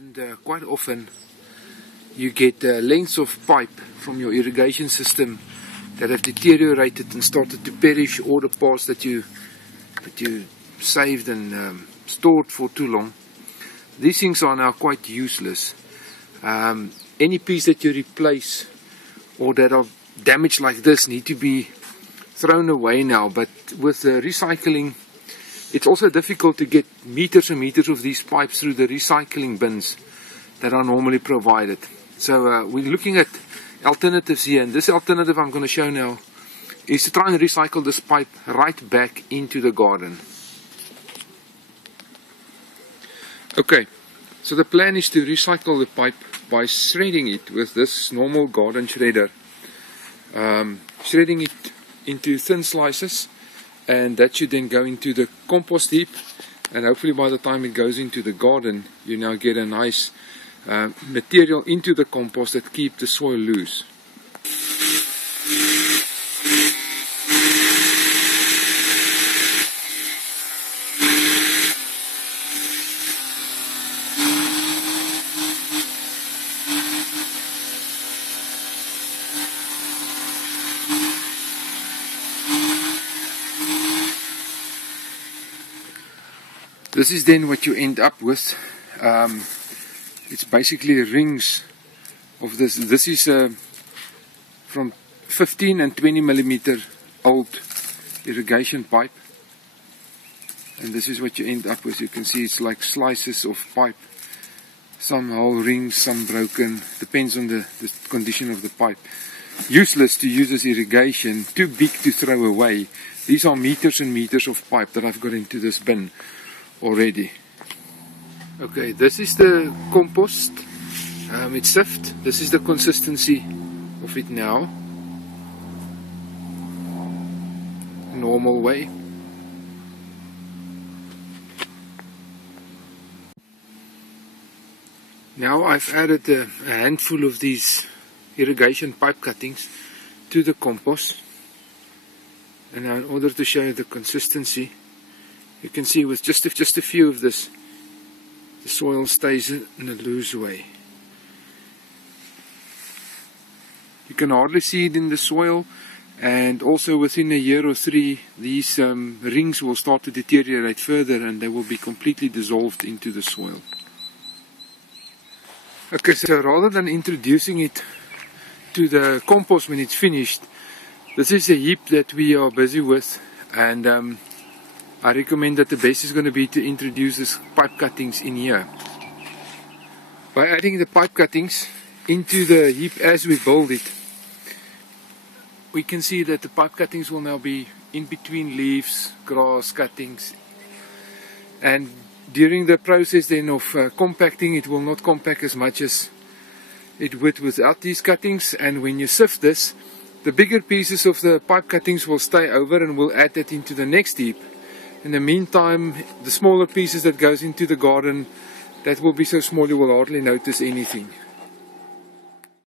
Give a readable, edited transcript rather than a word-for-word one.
And quite often you get lengths of pipe from your irrigation system that have deteriorated and started to perish, or the parts that you saved and stored for too long. These things are now quite useless. Any piece that you replace or that are damaged like this need to be thrown away now, but with recycling it's also difficult to get meters and meters of these pipes through the recycling bins that are normally provided. So we're looking at alternatives here, and this alternative I'm going to show now is to try and recycle this pipe right back into the garden. Okay, so the plan is to recycle the pipe by shredding it with this normal garden shredder. Shredding it into thin slices, and that should then go into the compost heap, and hopefully by the time it goes into the garden you now get a nice material into the compost that keep the soil loose. This is then what you end up with. It's basically rings of this. This is from 15 and 20 millimeter old irrigation pipe, and this is what you end up with. You can see it's like slices of pipe, some whole rings, some broken, depends on the condition of the pipe. Useless to use as irrigation, too big to throw away. These are meters and meters of pipe that I've got into this bin already. Okay, this is the compost. It's sift. This is the consistency of it now. Normal way. Now I've added a handful of these irrigation pipe cuttings to the compost, and now in order to show you the consistency, you can see with just a few of this, the soil stays in a loose way. You can hardly see it in the soil, and also within a year or three these rings will start to deteriorate further and they will be completely dissolved into the soil. Okay, so rather than introducing it to the compost when it's finished, this is a heap that we are busy with, and I recommend that the best is going to be to introduce these pipe cuttings in here. By adding the pipe cuttings into the heap as we build it, we can see that the pipe cuttings will now be in between leaves, grass cuttings, and during the process then of compacting, it will not compact as much as it would without these cuttings. And when you sift this, the bigger pieces of the pipe cuttings will stay over, and we'll add that into the next heap. In the meantime, the smaller pieces that goes into the garden, that will be so small you will hardly notice anything.